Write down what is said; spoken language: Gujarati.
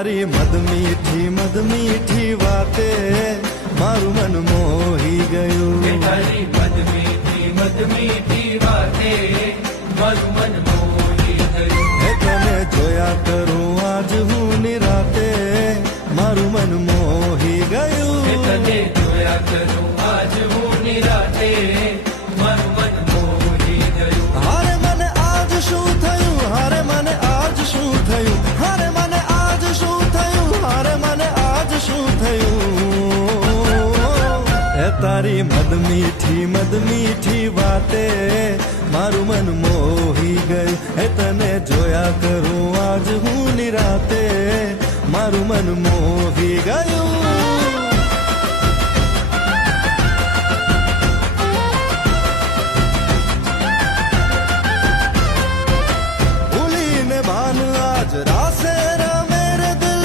તારી મદ મીઠી વાતે મારું મન મોહી ગયું. તારી મદ મીઠી વાતે મારું મન મોહી ગયું. હે તને જોયા કરું આજ હું નિરાતે મારું મન મોહી ગયું. તને જોયા કરું આજ હું નિરાતે મારું મન મોહી ગયું. હારે મને આજ શું થયું, હારે મને આજ શું થયું, હારે મને આજ શું થયું, હારે મને આજ શું થયું. હે તારી મદ મીઠી વાતે મારું મન મોહી ગયું. હે તને જોયા કરું આજ હું નિરાતે મારું મન મોહી